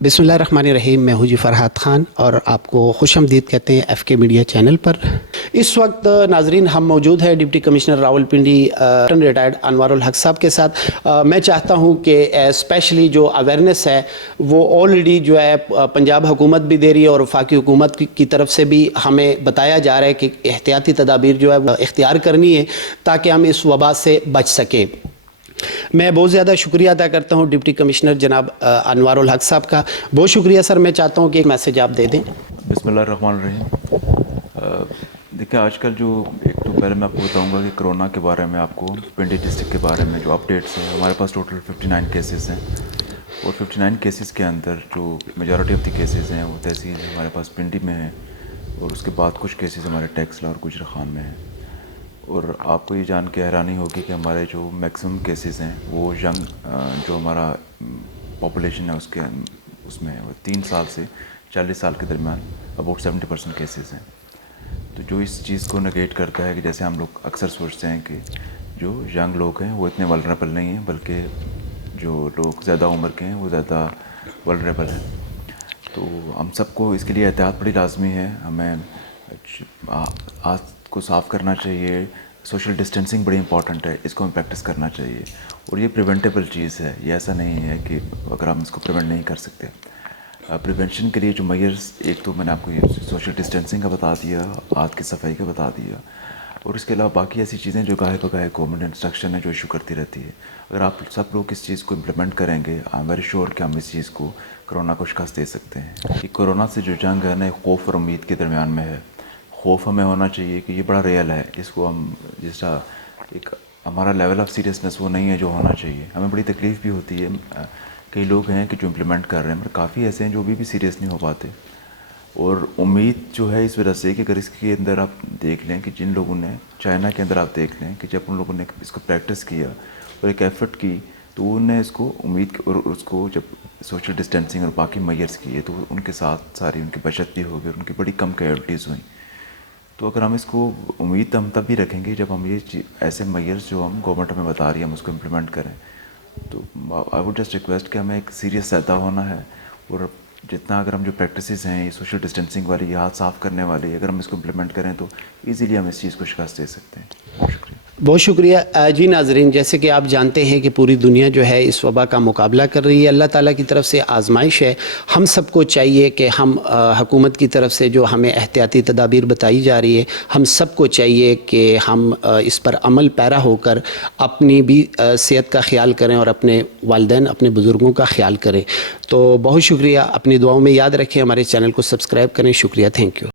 بسم اللہ الرحمن الرحیم، میں ہوں جی فرحات خان اور آپ کو خوش آمدید کہتے ہیں ایف کے میڈیا چینل پر۔ اس وقت ناظرین ہم موجود ہیں ڈپٹی کمشنر راولپنڈی ریٹائرڈ انوار الحق صاحب کے ساتھ۔ میں چاہتا ہوں کہ اسپیشلی جو اویئرنیس ہے وہ آلریڈی جو ہے پنجاب حکومت بھی دے رہی ہے اور وفاقی حکومت کی طرف سے بھی ہمیں بتایا جا رہا ہے کہ احتیاطی تدابیر جو ہے وہ اختیار کرنی ہے تاکہ ہم اس وبا سے بچ سکیں۔ میں بہت زیادہ شکریہ ادا کرتا ہوں ڈپٹی کمشنر جناب انوار الحق صاحب کا۔ بہت شکریہ سر۔ میں چاہتا ہوں کہ ایک میسیج آپ دے دیں۔ بسم اللہ الرحمن الرحیم۔ دیکھیں آج کل جو ایک تو پہلے میں آپ کو بتاؤں گا کہ کرونا کے بارے میں، آپ کو پنڈی ڈسٹرکٹ کے بارے میں جو اپڈیٹس ہیں، ہمارے پاس ٹوٹل 59 کیسز ہیں اور 59 کیسز کے اندر جو میجورٹی آف دی کیسز ہیں وہ تحصیل ہمارے پاس پنڈی میں ہیں اور اس کے بعد کچھ کیسز ہمارے ٹیکسلا اور گجرخان میں ہیں۔ اور آپ کو یہ جان کے حیرانی ہوگی کہ ہمارے جو میکسیمم کیسز ہیں وہ ینگ جو ہمارا پاپولیشن ہے اس میں 3 سال سے 40 سال کے درمیان اباؤٹ 70% کیسز ہیں۔ تو جو اس چیز کو نگیٹ کرتا ہے کہ جیسے ہم لوگ اکثر سوچتے ہیں کہ جو ینگ لوگ ہیں وہ اتنے ولنریبل نہیں ہیں، بلکہ جو لوگ زیادہ عمر کے ہیں وہ زیادہ ولنریبل ہیں۔ تو ہم سب کو اس کے لیے احتیاط بڑی لازمی ہے۔ ہمیں ہاتھ کو صاف کرنا چاہیے، سوشل ڈسٹینسنگ بڑی امپورٹنٹ ہے، اس کو ہمیں پریکٹس کرنا چاہیے اور یہ پریونٹیبل چیز ہے۔ یہ ایسا نہیں ہے کہ اگر ہم اس کو پریونٹ نہیں کر سکتے۔ پریونشن کے لیے جو میئرز، ایک تو میں نے آپ کو یہ سوشل ڈسٹینسنگ کا بتا دیا، ہاتھ کی صفائی کا بتا دیا، اور اس کے علاوہ باقی ایسی چیزیں جو گاہے بگاہے گورنمنٹ انسٹرکشن ہے جو ایشو کرتی رہتی ہے۔ اگر آپ سب لوگ اس چیز کو امپلیمنٹ کریں گے، آئی ایم ویری شیور کہ ہم اس چیز کو کرونا کو شکست دے سکتے ہیں۔ یہ کرونا سے جو جنگ ہے نا، ایک خوف اور امید کے درمیان میں ہے۔ خوف ہمیں ہونا چاہیے کہ یہ بڑا ریئل ہے، اس کو ہم جس طرح ایک ہمارا لیول آف سیریسنس وہ نہیں ہے جو ہونا چاہیے۔ ہمیں بڑی تکلیف بھی ہوتی ہے، کئی لوگ ہیں کہ جو امپلیمنٹ کر رہے ہیں، مگر کافی ایسے ہیں جو بھی سیریس نہیں ہو پاتے۔ اور امید جو ہے اس وجہ سے کہ اگر اس کے اندر آپ دیکھ لیں کہ جن لوگوں نے چائنا کے اندر آپ دیکھ لیں کہ جب ان لوگوں نے اس کو پریکٹس کیا اور ایک ایفرٹ کی تو انہوں نے اس کو امید اور اس کو جب سوشل ڈسٹینسنگ اور باقی میئرس کیے تو ان کے ساتھ ساری ان کی بچت بھی ہو گئی اور ان کی بڑی کم کیجویلٹیز ہوئیں۔ تو اگر ہم اس کو امید ہم تب بھی رکھیں گے جب ہم یہ ایسے میئرس جو ہم گورنمنٹ ہمیں بتا رہی ہے ہم اس کو امپلیمنٹ کریں۔ تو آئی ووڈ جسٹ ریکویسٹ کہ ہمیں ایک سیریس زیادہ ہونا ہے اور جتنا اگر ہم جو پریکٹسز ہیں یہ سوشل ڈسٹینسنگ والی، یہ ہاتھ صاف کرنے والی، اگر ہم اس کو امپلیمنٹ کریں تو ایزیلی ہم اس چیز کو شکست دے سکتے ہیں۔ شکریہ۔ بہت شکریہ جی ناظرین، جیسے کہ آپ جانتے ہیں کہ پوری دنیا جو ہے اس وبا کا مقابلہ کر رہی ہے۔ اللہ تعالیٰ کی طرف سے آزمائش ہے۔ ہم سب کو چاہیے کہ ہم حکومت کی طرف سے جو ہمیں احتیاطی تدابیر بتائی جا رہی ہے، ہم سب کو چاہیے کہ ہم اس پر عمل پیرا ہو کر اپنی بھی صحت کا خیال کریں اور اپنے والدین، اپنے بزرگوں کا خیال کریں۔ تو بہت شکریہ، اپنی دعاؤں میں یاد رکھیں، ہمارے چینل کو سبسکرائب کریں۔ شکریہ، تھینک یو۔